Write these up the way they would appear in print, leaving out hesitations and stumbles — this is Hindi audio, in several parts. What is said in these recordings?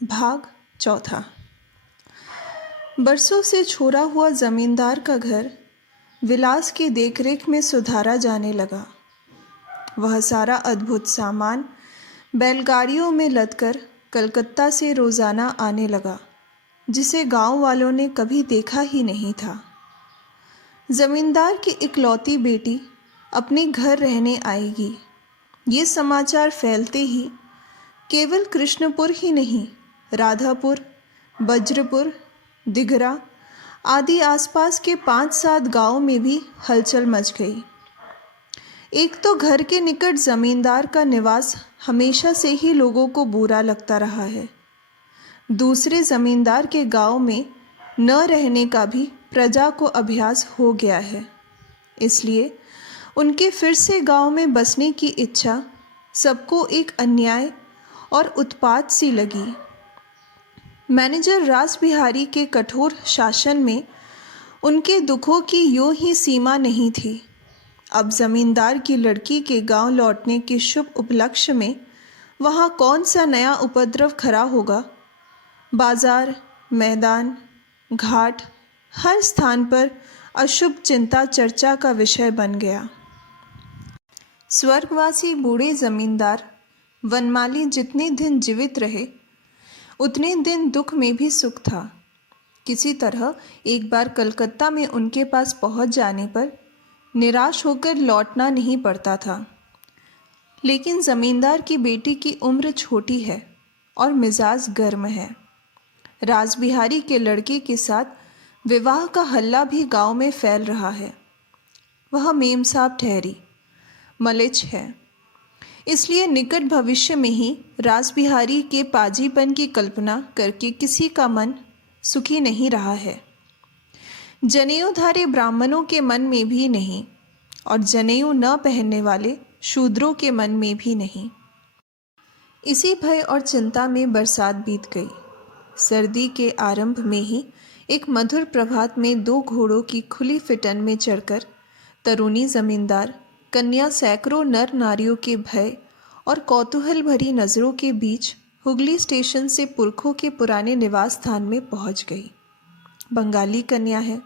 भाग चौथा। बरसों से छोड़ा हुआ जमींदार का घर विलास की देखरेख में सुधारा जाने लगा। वह सारा अद्भुत सामान बैलगाड़ियों में लदकर कलकत्ता से रोजाना आने लगा, जिसे गांव वालों ने कभी देखा ही नहीं था। जमींदार की इकलौती बेटी अपने घर रहने आएगी, ये समाचार फैलते ही केवल कृष्णपुर ही नहीं, राधापुर, वज्रपुर, दिघरा आदि आसपास के 5-7 गांवों में भी हलचल मच गई। एक तो घर के निकट जमींदार का निवास हमेशा से ही लोगों को बुरा लगता रहा है। दूसरे जमींदार के गांव में न रहने का भी प्रजा को अभ्यास हो गया है, इसलिए उनके फिर से गांव में बसने की इच्छा सबको एक अन्याय और उत्पात सी लगी। मैनेजर रास बिहारी के कठोर शासन में उनके दुखों की यूं ही सीमा नहीं थी। अब जमींदार की लड़की के गांव लौटने के शुभ उपलक्ष्य में वहां कौन सा नया उपद्रव खड़ा होगा। बाजार, मैदान, घाट, हर स्थान पर अशुभ चिंता चर्चा का विषय बन गया। स्वर्गवासी बूढ़े जमींदार वनमाली जितने दिन जीवित रहे, उतने दिन दुख में भी सुख था। किसी तरह एक बार कलकत्ता में उनके पास पहुंच जाने पर निराश होकर लौटना नहीं पड़ता था। लेकिन जमींदार की बेटी की उम्र छोटी है और मिजाज गर्म है। रासबिहारी के लड़के के साथ विवाह का हल्ला भी गांव में फैल रहा है। वह मेमसाब ठहरी, मलिच है, इसलिए निकट भविष्य में ही रासबिहारी के पाजीपन की कल्पना करके किसी का मन सुखी नहीं रहा है। जनेऊधारी ब्राह्मणों के मन में भी नहीं और जनेऊ न पहनने वाले शूद्रों के मन में भी नहीं। इसी भय और चिंता में बरसात बीत गई। सर्दी के आरंभ में ही एक मधुर प्रभात में 2 घोड़ों की खुली फिटन में चढ़कर तरुणी जमींदार कन्या सैकड़ों नर नारियों के भय और कौतूहल भरी नज़रों के बीच हुगली स्टेशन से पुरखों के पुराने निवास स्थान में पहुंच गई। बंगाली कन्या है,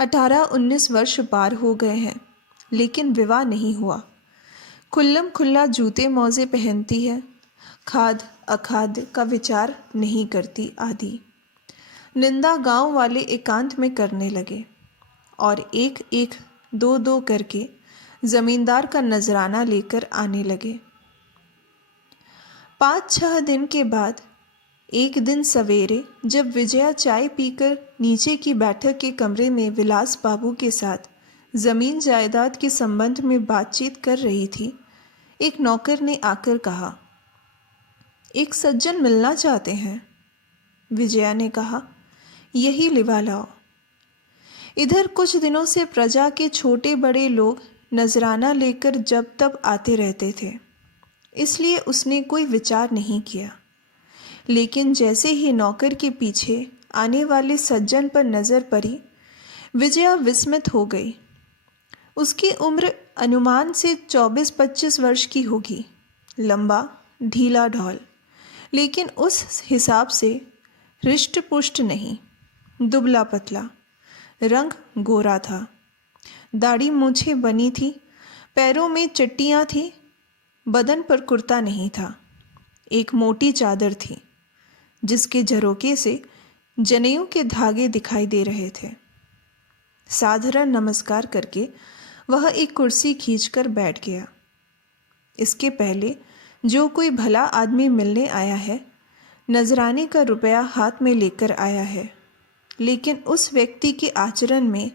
18-19 वर्ष पार हो गए हैं, लेकिन विवाह नहीं हुआ। खुल्लम खुल्ला जूते मौजे पहनती है, खाद अखाद का विचार नहीं करती आदि निंदा गांव वाले एकांत में करने लगे और एक एक 2-2 करके जमींदार का नजराना लेकर आने लगे। 5-6 दिन के बाद एक दिन सवेरे जब विजया चाय पीकर नीचे की बैठक के कमरे में विलास बाबू के साथ जमीन जायदाद के संबंध में बातचीत कर रही थी, एक नौकर ने आकर कहा, एक सज्जन मिलना चाहते हैं। विजया ने कहा, यही लिवा लाओ। इधर कुछ दिनों से प्रजा के छोटे बड़े लोग नजराना लेकर जब तब आते रहते थे, इसलिए उसने कोई विचार नहीं किया। लेकिन जैसे ही नौकर के पीछे आने वाले सज्जन पर नज़र पड़ी, विजया विस्मित हो गई। उसकी उम्र अनुमान से 24-25 वर्ष की होगी, लंबा ढीला ढौल, लेकिन उस हिसाब से हृष्ट पुष्ट नहीं, दुबला पतला, रंग गोरा था, दाढ़ी मूछें बनी थी, पैरों में चट्टियाँ थी, बदन पर कुर्ता नहीं था। एक मोटी चादर थी जिसके झरोके से जनेऊ के धागे दिखाई दे रहे थे। साधारण नमस्कार करके वह एक कुर्सी खींचकर बैठ गया। इसके पहले जो कोई भला आदमी मिलने आया है, नजराने का रुपया हाथ में लेकर आया है, लेकिन उस व्यक्ति के आचरण में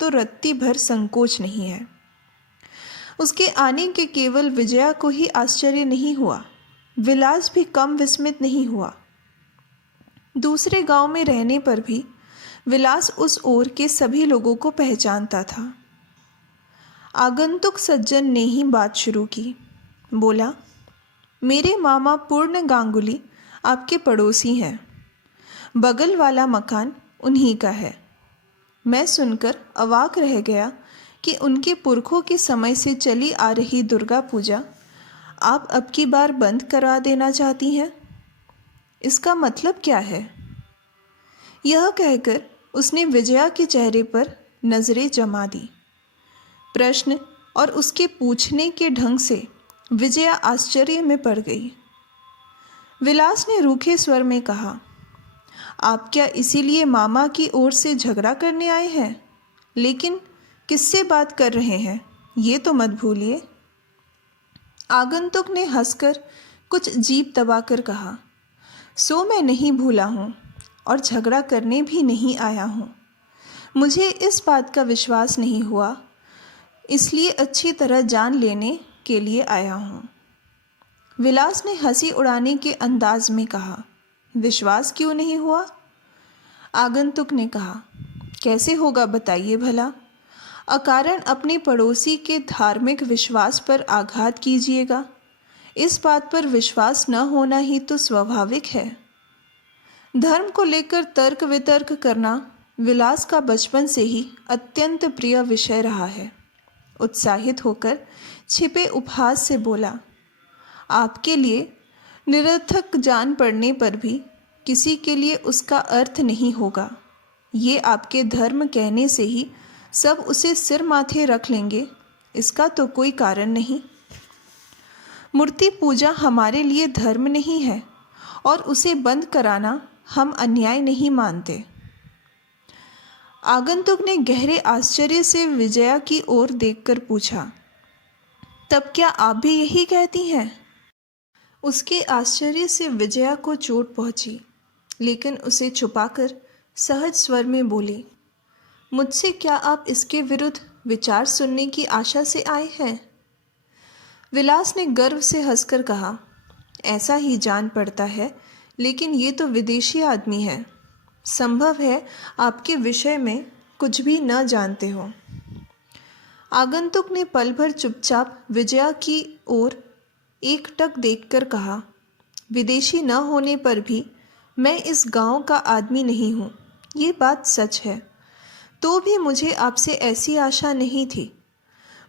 तो रत्ती भर संकोच नहीं है। उसके आने के केवल विजया को ही आश्चर्य नहीं हुआ, विलास भी कम विस्मित नहीं हुआ। दूसरे गांव में रहने पर भी विलास उस ओर के सभी लोगों को पहचानता था। आगंतुक सज्जन ने ही बात शुरू की। बोला, मेरे मामा पूर्ण गांगुली आपके पड़ोसी हैं, बगल वाला मकान उन्हीं का है। मैं सुनकर अवाक रह गया कि उनके पुरखों के समय से चली आ रही दुर्गा पूजा आप अब की बार बंद करा देना चाहती हैं। इसका मतलब क्या है? यह कहकर उसने विजया के चेहरे पर नजरें जमा दी। प्रश्न और उसके पूछने के ढंग से विजया आश्चर्य में पड़ गई। विलास ने रूखे स्वर में कहा, आप क्या इसीलिए मामा की ओर से झगड़ा करने आए हैं? लेकिन किससे बात कर रहे हैं, ये तो मत भूलिए। आगंतुक ने हंसकर कुछ जीभ दबाकर कहा, सो मैं नहीं भूला हूँ और झगड़ा करने भी नहीं आया हूँ। मुझे इस बात का विश्वास नहीं हुआ, इसलिए अच्छी तरह जान लेने के लिए आया हूँ। विलास ने हंसी उड़ाने के अंदाज में कहा, विश्वास क्यों नहीं हुआ? आगंतुक ने कहा, कैसे होगा बताइए भला? अकारण अपने पड़ोसी के धार्मिक विश्वास पर आघात कीजिएगा। इस बात पर विश्वास न होना ही तो स्वाभाविक है। धर्म को लेकर तर्क वितर्क करना विलास का बचपन से ही अत्यंत प्रिय विषय रहा है। उत्साहित होकर छिपे उपहास से बोला, आपके लिए निरर्थक जान पड़ने पर भी किसी के लिए उसका अर्थ नहीं होगा। ये आपके धर्म कहने से ही सब उसे सिर माथे रख लेंगे, इसका तो कोई कारण नहीं। मूर्ति पूजा हमारे लिए धर्म नहीं है और उसे बंद कराना हम अन्याय नहीं मानते। आगंतुक ने गहरे आश्चर्य से विजया की ओर देखकर पूछा, तब क्या आप भी यही कहती हैं? उसके आश्चर्य से विजया को चोट पहुंची, लेकिन उसे छुपाकर सहज स्वर में बोली, मुझसे क्या आप इसके विरुद्ध विचार सुनने की आशा से आए हैं? विलास ने गर्व से हंसकर कहा, ऐसा ही जान पड़ता है, लेकिन ये तो विदेशी आदमी है। संभव है आपके विषय में कुछ भी न जानते हो। आगंतुक ने पल भर चुपचाप विजया की ओर एकटक देखकर कहा, विदेशी न होने पर भी मैं इस गांव का आदमी नहीं हूँ, ये बात सच है। तो भी मुझे आपसे ऐसी आशा नहीं थी।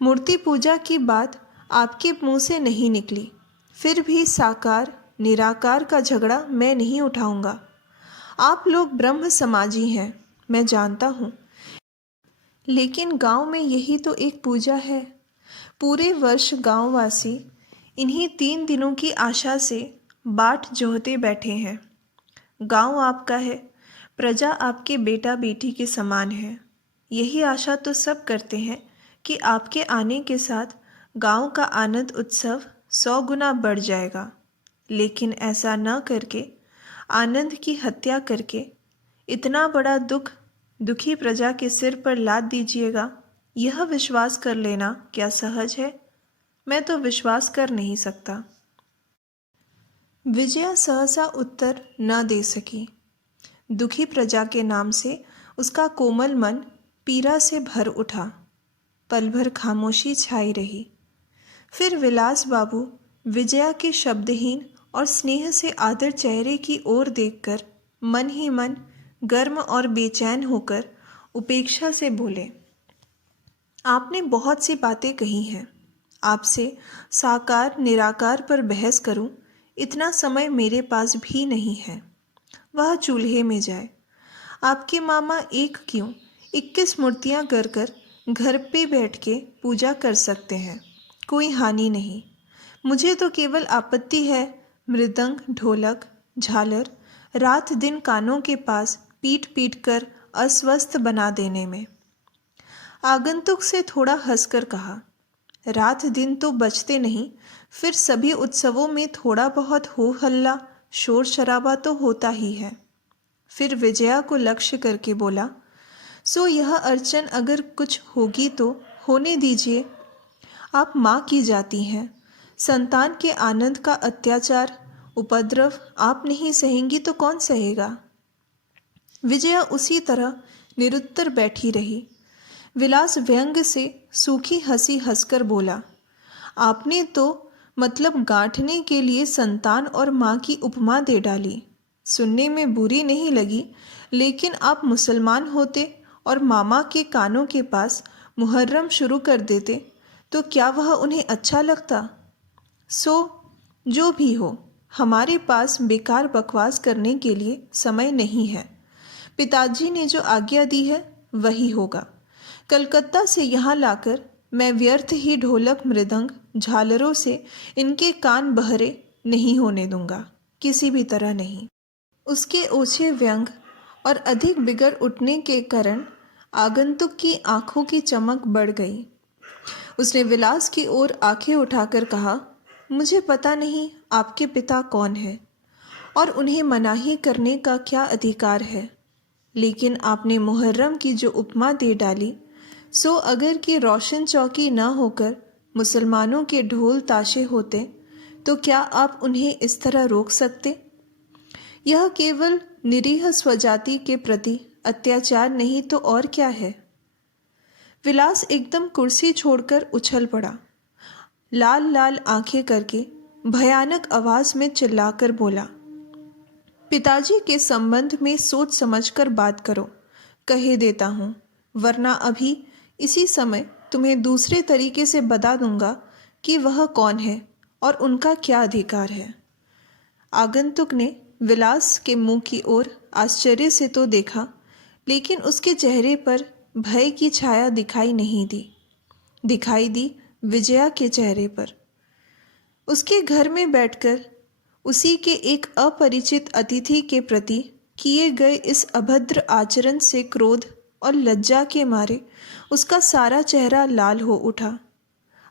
मूर्ति पूजा की बात आपके मुंह से नहीं निकली, फिर भी साकार निराकार का झगड़ा मैं नहीं उठाऊंगा। आप लोग ब्रह्म समाजी हैं, मैं जानता हूँ, लेकिन गांव में यही तो एक पूजा है। पूरे वर्ष गांववासी इन्हीं 3 दिनों की आशा से बाट जोहते बैठे हैं। गांव आपका है, प्रजा आपके बेटा बेटी के समान है। यही आशा तो सब करते हैं कि आपके आने के साथ गांव का आनंद उत्सव 100 गुना बढ़ जाएगा, लेकिन ऐसा न करके आनंद की हत्या करके इतना बड़ा दुख दुखी प्रजा के सिर पर लाद दीजिएगा, यह विश्वास कर लेना क्या सहज है? मैं तो विश्वास कर नहीं सकता। विजया सहसा उत्तर न दे सकी। दुखी प्रजा के नाम से उसका कोमल मन पीड़ा से भर उठा। पल भर खामोशी छाई रही। फिर विलास बाबू विजया के शब्दहीन और स्नेह से आदर चेहरे की ओर देखकर मन ही मन गर्म और बेचैन होकर उपेक्षा से बोले, आपने बहुत सी बातें कही हैं। आपसे साकार निराकार पर बहस करूं, इतना समय मेरे पास भी नहीं है। वह चूल्हे में जाए। आपके मामा एक क्यों 21 मूर्तियां कर कर घर पे बैठ के पूजा कर सकते हैं, कोई हानि नहीं। मुझे तो केवल आपत्ति है मृदंग ढोलक झालर रात दिन कानों के पास पीट पीट कर अस्वस्थ बना देने में। आगंतुक से थोड़ा हंसकर कहा, रात दिन तो बचते नहीं, फिर सभी उत्सवों में थोड़ा बहुत हो हल्ला शोर शराबा तो होता ही है। फिर विजया को लक्ष्य करके बोला, सो यह अर्चन अगर कुछ होगी तो होने दीजिए। आप माँ की जाती हैं, संतान के आनंद का अत्याचार उपद्रव आप नहीं सहेंगी तो कौन सहेगा? विजया उसी तरह निरुत्तर बैठी रही। विलास व्यंग से सूखी हंसी हंसकर बोला, आपने तो मतलब गांठने के लिए संतान और माँ की उपमा दे डाली। सुनने में बुरी नहीं लगी, लेकिन आप मुसलमान होते और मामा के कानों के पास मुहर्रम शुरू कर देते तो क्या वह उन्हें अच्छा लगता? सो जो भी हो, हमारे पास बेकार बकवास करने के लिए समय नहीं है। पिताजी ने जो आज्ञा दी है वही होगा। कलकत्ता से यहाँ लाकर मैं व्यर्थ ही ढोलक मृदंग झालरों से इनके कान बहरे नहीं होने दूंगा, किसी भी तरह नहीं। उसके ओछे व्यंग और अधिक बिगड़ उठने के कारण आगंतुक की आंखों की चमक बढ़ गई। उसने विलास की ओर आंखें उठाकर कहा, मुझे पता नहीं आपके पिता कौन है और उन्हें मनाही करने का क्या अधिकार है, लेकिन आपने मुहर्रम की जो उपमा दे डाली, सो अगर कि रोशन चौकी न होकर मुसलमानों के ढोल ताशे होते तो क्या आप उन्हें इस तरह रोक सकते? यह केवल निरीह स्वजाति के प्रति अत्याचार नहीं तो और क्या है? विलास एकदम कुर्सी छोड़कर उछल पड़ा। लाल लाल आंखें करके भयानक आवाज में चिल्लाकर बोला, पिताजी के संबंध में सोच समझकर बात करो, कहे देता हूँ, वरना अभी इसी समय तुम्हें दूसरे तरीके से बता दूंगा कि वह कौन है और उनका क्या अधिकार है। आगंतुक ने विलास के मुंह की ओर आश्चर्य से तो देखा, लेकिन उसके चेहरे पर भय की छाया दिखाई नहीं दी। दिखाई दी विजया के चेहरे पर। उसके घर में बैठकर उसी के एक अपरिचित अतिथि के प्रति किए गए इस अभद्र आचरण से क्रोध और लज्जा के मारे उसका सारा चेहरा लाल हो उठा।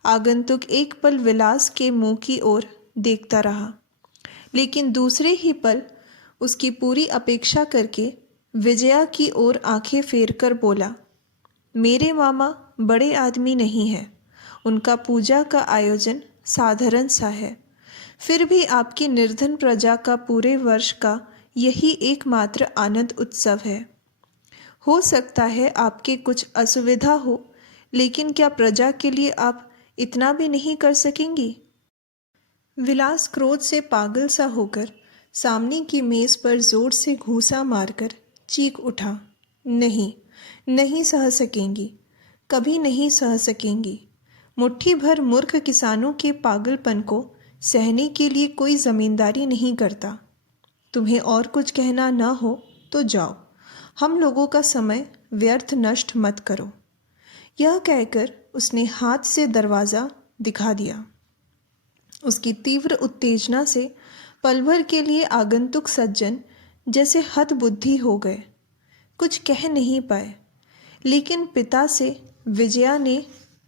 आगंतुक एक पल विलास के मुंह की ओर देखता रहा, लेकिन दूसरे ही पल उसकी पूरी अपेक्षा करके विजया की ओर आंखें फेर कर बोला, मेरे मामा बड़े आदमी नहीं हैं, उनका पूजा का आयोजन साधारण सा है, फिर भी आपकी निर्धन प्रजा का पूरे वर्ष का यही एकमात्र आनंद उत्सव है। हो सकता है आपके कुछ असुविधा हो, लेकिन क्या प्रजा के लिए आप इतना भी नहीं कर सकेंगी? विलास क्रोध से पागल सा होकर सामने की मेज पर जोर से घूंसा मारकर चीख उठा, नहीं, नहीं सह सकेंगी, कभी नहीं सह सकेंगी। मुट्ठी भर मूर्ख किसानों के पागलपन को सहने के लिए कोई जमींदारी नहीं करता। तुम्हें और कुछ कहना न हो तो जाओ, हम लोगों का समय व्यर्थ नष्ट मत करो। यह कहकर उसने हाथ से दरवाज़ा दिखा दिया। उसकी तीव्र उत्तेजना से पल भर के लिए आगंतुक सज्जन जैसे हतबुद्धि हो गए, कुछ कह नहीं पाए। लेकिन पिता से विजया ने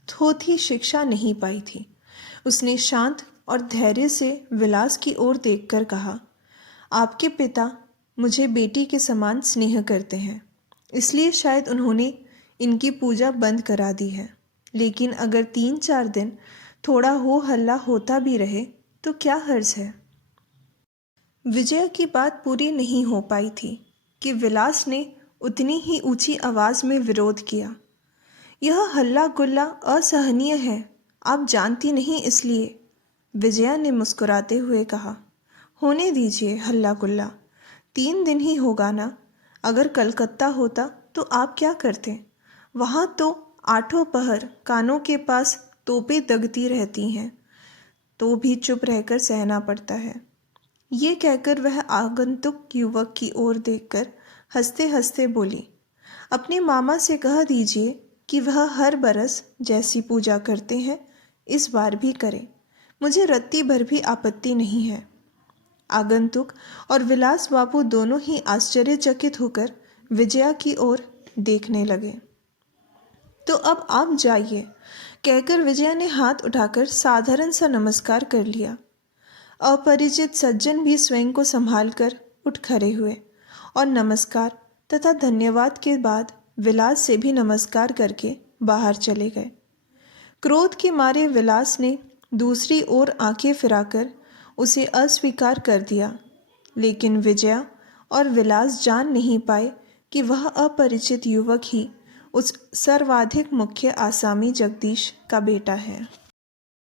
थोथी शिक्षा नहीं पाई थी। उसने शांत और धैर्य से विलास की ओर देखकर कहा, आपके पिता मुझे बेटी के समान स्नेह करते हैं, इसलिए शायद उन्होंने इनकी पूजा बंद करा दी है, लेकिन अगर 3-4 दिन थोड़ा हो हल्ला होता भी रहे तो क्या हर्ज है? विजया की बात पूरी नहीं हो पाई थी कि विलास ने उतनी ही ऊंची आवाज में विरोध किया, यह हल्ला गुल्ला असहनीय है, आप जानती नहीं इसलिए। विजया ने मुस्कुराते हुए कहा, होने दीजिए हल्ला गुल्ला, 3 दिन ही होगा ना। अगर कलकत्ता होता तो आप क्या करते? वहाँ तो 8 पहर कानों के पास तोपें दगती रहती हैं, तो भी चुप रहकर सहना पड़ता है। ये कहकर वह आगंतुक युवक की ओर देखकर हंसते हंसते बोली, अपने मामा से कह दीजिए कि वह हर बरस जैसी पूजा करते हैं इस बार भी करें, मुझे रत्ती भर भी आपत्ति नहीं है। आगंतुक और विलास बाबू दोनों ही आश्चर्यचकित होकर विजया की ओर देखने लगे। तो अब आप जाइए, कहकर विजया ने हाथ उठाकर साधारण सा नमस्कार कर लिया। अपरिचित सज्जन भी स्वयं को संभालकर उठ खड़े हुए और नमस्कार तथा धन्यवाद के बाद विलास से भी नमस्कार करके बाहर चले गए। क्रोध के मारे विलास ने दूसरी ओर आंखें फिराकर उसे अस्वीकार कर दिया, लेकिन विजया और विलास जान नहीं पाए कि वह अपरिचित युवक ही उस सर्वाधिक मुख्य आसामी जगदीश का बेटा है।